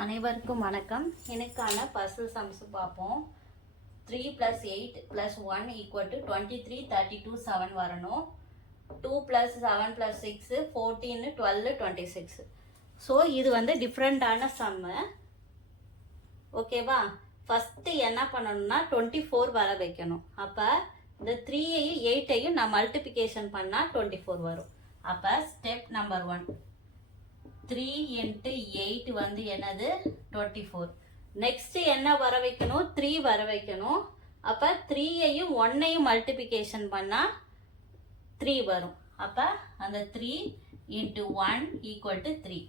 அனைவருக்கும் வணக்கம். எனக்கான பசில் சம்ஸ் பார்ப்போம். 3 + 8 + 1 = 23, 32, 7 வரணும். 2 + 7 + 6 14, 12, 26. ஸோ இது வந்து டிஃப்ரெண்டான சம்மு. ஓகேவா? ஃபஸ்ட்டு என்ன பண்ணணும்னா 24 வர வைக்கணும். அப்போ இந்த 3ஐயும் 8ஐயும் நான் மல்டிப்ளிகேஷன் பண்ணால் 24 வரும். அப்போ ஸ்டெப் நம்பர் 1, 3 × 8 வந்து என்னது 24. நெக்ஸ்ட் என்ன வர வைக்கணும்? 3 வர வைக்கணும். அப்போ 3ஐயும் 1ஐயும் மல்டிப்ளிகேஷன் பண்ணால் 3 வரும். அப்போ அந்த 3 × 1 = 3.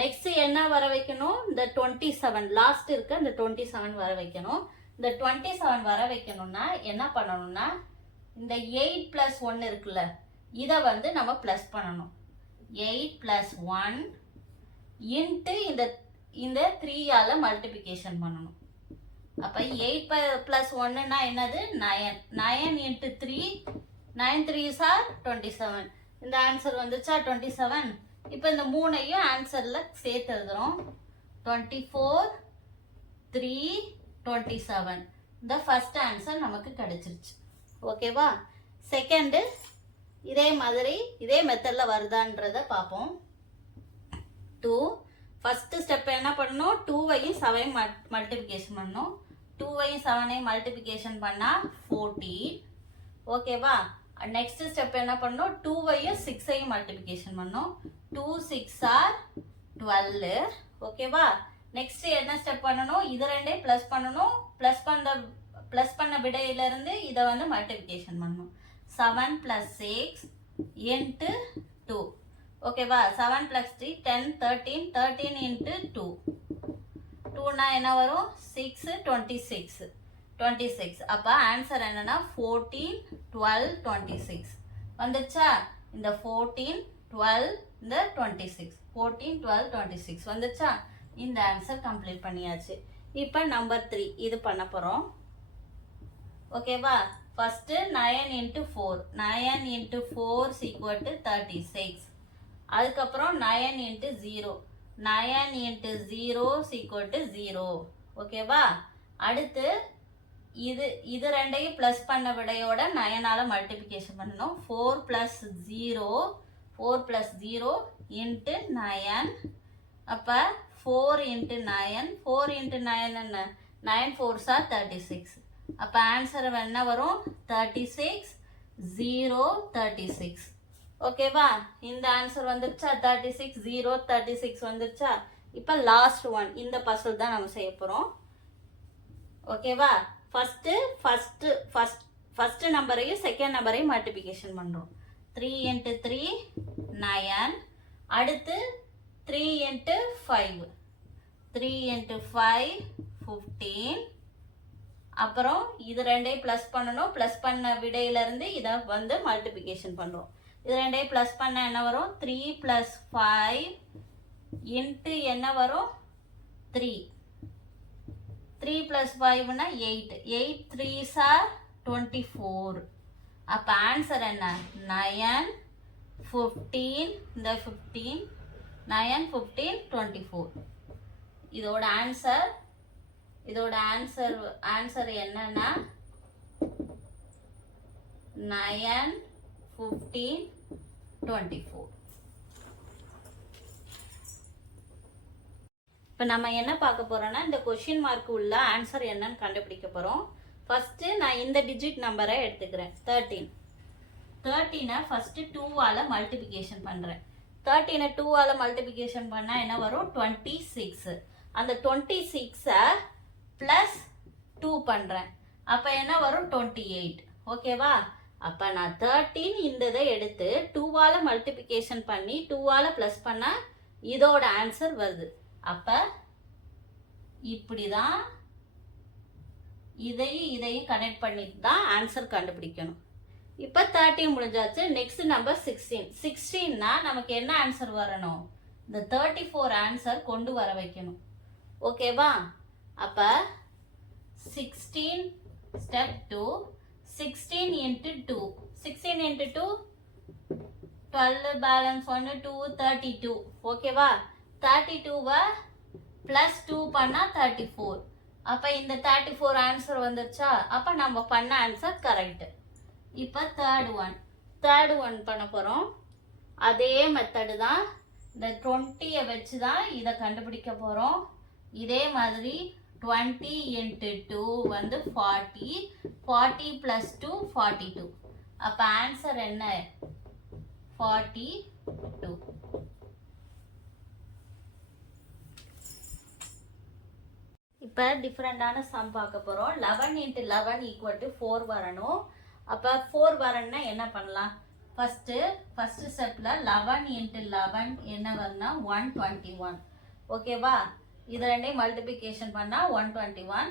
நெக்ஸ்ட் என்ன வர வைக்கணும்? இந்த 27 லாஸ்ட் இருக்க இந்த 27 வர வைக்கணும். இந்த 27 வர வைக்கணும்னா என்ன பண்ணணும்னா இந்த 8 + 1 இருக்குல்ல, இதை வந்து நம்ம ப்ளஸ் பண்ணணும். 8 + 1 இன்ட்டு இந்த 3ஆல் மல்டிப்ளிகேஷன் பண்ணணும். அப்போ 8 + 1ன்னா என்னது 9. 9 × 3 9 3s are 27. இந்த ஆன்சர் வந்துச்சா 27. இப்போ இந்த மூணையும் ஆன்சரில் சேர்த்து எழுதுகிறோம். 24 3 27. இந்த ஃபர்ஸ்ட் ஆன்சர் நமக்கு கிடைச்சிருச்சு. ஓகேவா? செகண்டு இதே மாதிரி இதே மெத்தடில் வருதான்றதை பார்ப்போம். 2 ஃபஸ்ட்டு ஸ்டெப் என்ன பண்ணணும்? 2ஐயும் 7ஐயும் மல்டிப்ளிகேஷன் பண்ணணும். 2ஐயும் 7ஐயும் மல்டிப்ளிகேஷன் பண்ணால் 14. ஓகேவா? நெக்ஸ்ட் ஸ்டெப் என்ன பண்ணணும்? 2ஐயும் 6ஐயும் மல்டிப்ளிகேஷன் பண்ணணும். 2 6 are 12. ஓகேவா? நெக்ஸ்ட் என்ன ஸ்டெப் பண்ணணும்? இது ரெண்டையும் ப்ளஸ் பண்ணணும். ப்ளஸ் பண்ண விடையிலிருந்து இதை வந்து மல்டிப்ளிகேஷன் பண்ணணும். 7 + 6 × 2. ஓகேவா? 7 + 3 10 13 13 × 2. 2னா என்ன வரும்? 6 26. 26. அப்போ ஆன்சர் என்னன்னா 14 12 26 வந்துச்சா? இந்த 14 12 இந்த 26 14 12 26 வந்துச்சா? இந்த ஆன்சர் கம்ப்ளீட் பண்ணியாச்சு. இப்போ நம்பர் 3 இது பண்ண போகிறோம். ஓகேவா? ஃபஸ்ட்டு 9 × 4 9 × 4 = 36. அதுக்கப்புறம் 9 × 0 9 × 0 = 0. ஓகேவா? அடுத்து இது ரெண்டையும் ப்ளஸ் பண்ண விடையோட 9ஆல் மல்டிப்ளிகேஷன் பண்ணணும். 4 + 0 × 9. அப்போ 4 × 9 4 × 9 என்ன? 9 4s are 36. அப்போ ஆன்சர் என்ன வரும்? 36 0 36. ஓகேவா? இந்த ஆன்சர் வந்துருச்சா? 36 0 36 வந்துருச்சா? இப்போ லாஸ்ட் ஒன் இந்த பசில் தான் நம்ம செய்ய போகிறோம். ஓகேவா? ஃபஸ்ட்டு நம்பரையும் செகண்ட் நம்பரையும் மல்டிப்ளிகேஷன் பண்ணுறோம். 3 × 3 9. அடுத்து 3 × 5 3 × 5 15. அப்புறம் இது ரெண்டையும் ப்ளஸ் பண்ணணும். ப்ளஸ் பண்ண விடையிலேருந்து இதை வந்து மல்டிப்ளிகேஷன் பண்ணுறோம். இது ரெண்டையும் ப்ளஸ் பண்ண என்ன வரும்? 3 + 5 இன்ட்டு என்ன வரும்? 3 3 + 5னா 8 8 3s are 24. அப்போ ஆன்சர் என்ன? 9 15 இந்த 15 9 15 24. இதோட ஆன்சர் என்னன்னா 9 15 24. இப்போ நம்ம என்ன பார்க்க போகிறோன்னா இந்த கொஷின் மார்க் உள்ள ஆன்சர் என்னன்னு கண்டுபிடிக்க போகிறோம். ஃபஸ்ட்டு நான் இந்த டிஜிட் நம்பரை எடுத்துக்கிறேன். 13 ஃபஸ்ட்டு 2ஆல் மல்டிப்ளிகேஷன் பண்ணுறேன். 13 2ஆல் மல்டிப்ளிகேஷன் பண்ணால் என்ன வரும்? 26. அந்த 26ஐ ப்ளஸ் 2 பண்ணுறேன். அப்போ என்ன வரும்? 28. ஓகேவா? அப்போ நான் 13 இந்த இதை எடுத்து 2ஆல் மல்டிப்ளிகேஷன் பண்ணி 2ஆல் ப்ளஸ் பண்ணால் இதோட ஆன்சர் வருது. அப்போ இப்படி தான் இதையும் கனெக்ட் பண்ணிட்டு தான் ஆன்சர் கண்டுபிடிக்கணும். இப்போ 13 முடிஞ்சாச்சு. Next number 16. 16னா நமக்கு என்ன ஆன்சர் வரணும்? இந்த 34 ஆன்சர் கொண்டு வர வைக்கணும். ஓகேவா? அப்போ 16 ஸ்டெப் 2 16 × 2 16 × 2 12 பேலன்ஸ் 1 2 32. ஓகேவா? 32வை ப்ளஸ் 2 பண்ணால் 34. அப்போ இந்த 34 ஆன்சர் வந்துருச்சா? அப்போ நம்ம பண்ண ஆன்சர் கரெக்டு. இப்போ தேர்ட் ஒன் பண்ண போகிறோம். அதே மெத்தடு தான். இந்த 20 வச்சு தான் இதை கண்டுபிடிக்க போகிறோம். இதே மாதிரி 20 into 2 வந்து 40. 40 plus 2 42. அப்போ ஆன்சர் என்ன? 42. இப்போ டிஃப்ரெண்டான சம் பார்க்க போகிறோம். 11 into 11 equal to 4 வரணும். அப்போ 4 வரணும்னா என்ன பண்ணலாம்? ஃபஸ்ட்டு ஸ்டெப்பில் 11 into 11 என்ன வரும்னா 121. ஓகேவா? இது ரெண்டையும் மல்டிப்ளிகேஷன் பண்ணால் 121.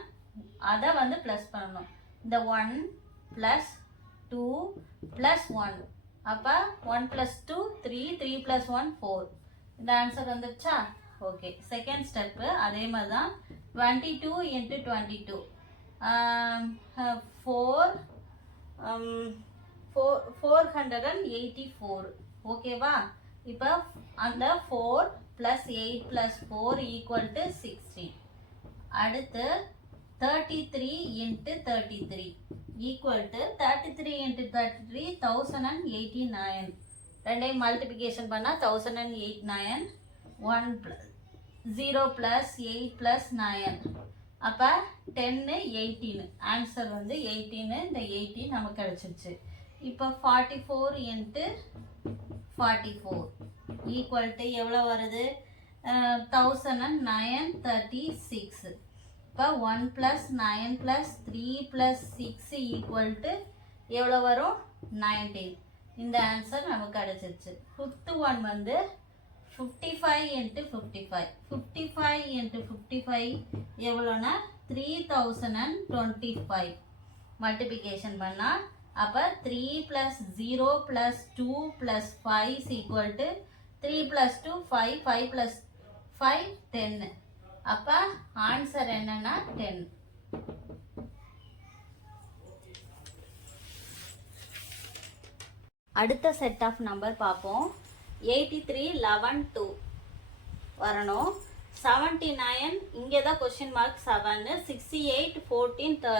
அதை வந்து ப்ளஸ் பண்ணணும். இந்த 1 ப்ளஸ் 2 ப்ளஸ் 1. அப்போ 1 + 2 3, 3 + 1 4. இந்த ஆன்சர் வந்துடுச்சா? ஓகே. செகண்ட் ஸ்டெப்பு அதே மாதிரி தான். 22 into 22 484. ஓகேவா? இப்போ அந்த 4 + 8 + 4 = 16. அடுத்து 33 into 33 = 33 into 33 1089. ரெண்டையும் மல்டிப்ளிகேஷன் பண்ணால் 1089. 0 + 8 + 9. அப்போ 10 18. ஆன்சர் வந்து 18. இந்த 18 நமக்கு கிடச்சிருச்சு. இப்போ 44 into 44 = எவ்வளோ வருது? 1936. இப்போ 1 + 9 + 3 + 6 = எவ்வளோ வரும்? 19. இந்த ஆன்சர் நமக்கு கிடச்சிருச்சு. ஃபிஃப்த் ஒன் வந்து 55 into 55. 55 into 55 எவ்வளோனா 3025. மல்டிப்ளிகேஷன் பண்ணால் அப்போ 3 + 0 + 2 + 5 = 3 + 2 5, 5 + 5 10. அப்போ ஆன்சர் என்னன்னா 10. அடுத்த செட் ஆஃப் நம்பர் பார்ப்போம். 83 11 2 வரணும். 79 இங்கே தான் கொஸ்டின் மார்க் 7. 68 14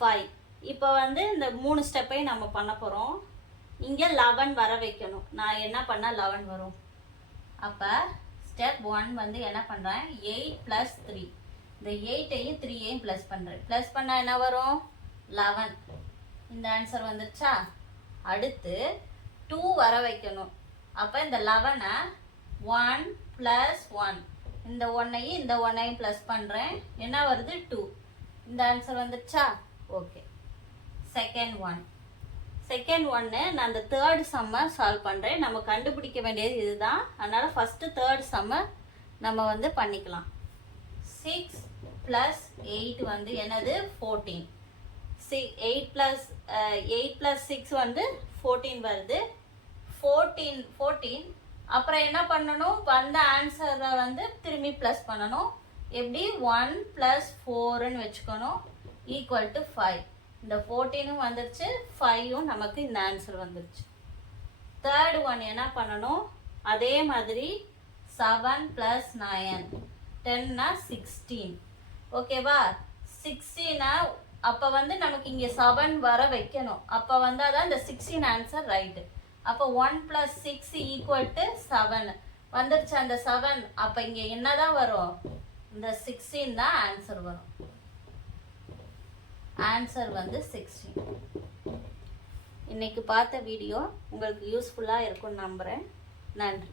5. இப்போ வந்து இந்த 3 ஸ்டெப்பையும் நம்ம பண்ண போகிறோம். இங்கே 11 வர வைக்கணும். நான் என்ன பண்ணால் 11 வரும்? அப்போ ஸ்டெப் 1 வந்து என்ன பண்ணுறேன்? 8 + 3. இந்த 8ஐயும் 3ஐயும் ப்ளஸ் பண்ணுறேன். ப்ளஸ் பண்ணால் என்ன வரும்? 11. இந்த ஆன்சர் வந்துடுச்சா? அடுத்து 2 வர வைக்கணும். அப்போ இந்த 11ஐ 1 + 1. இந்த 1ஐயும் இந்த 1ஐயும் ப்ளஸ் பண்ணுறேன். என்ன வருது? 2. இந்த ஆன்சர் வந்துடுச்சா? ஓகே. செகண்ட் ஒன்று நான் அந்த தேர்ட் சம்மை சால்வ் பண்ணுறேன். நம்ம கண்டுபிடிக்க வேண்டியது இதுதான். அதனால் ஃபஸ்ட்டு தேர்ட் சம்மை நம்ம வந்து பண்ணிக்கலாம். 6 + 8 வந்து என்னது? 14. 8 + 6 வந்து 14 வருது. 14. அப்புறம் என்ன பண்ணணும்? வந்த ஆன்சரை வந்து திரும்பி ப்ளஸ் பண்ணணும். எப்படி? 1 + 4ன்னு வச்சுக்கணும் = 5. இந்த 14ம் வந்துருச்சு, 5ம் நமக்கு இந்த ஆன்சர் வந்துருச்சு. தேர்ட் ஒன் என்ன பண்ணணும்? அதே மாதிரி 7 + 9 10னா 16. ஓகேவா? 16 அப்போ வந்து நமக்கு இங்கே 7 வர வைக்கணும். அப்போ வந்தால் தான் இந்த 16 ஆன்சர் ரைட்டு. அப்போ 1 + 6 = 7 வந்துருச்சு. அந்த 7 அப்போ இங்கே என்ன தான் வரும்? இந்த 16 தான் ஆன்சர் வரும். ஆன்சர் வந்து 16. இன்னைக்கு பார்த்த வீடியோ உங்களுக்கு யூஸ்ஃபுல்லாக இருக்கும்னு நம்புகிறேன். நன்றி.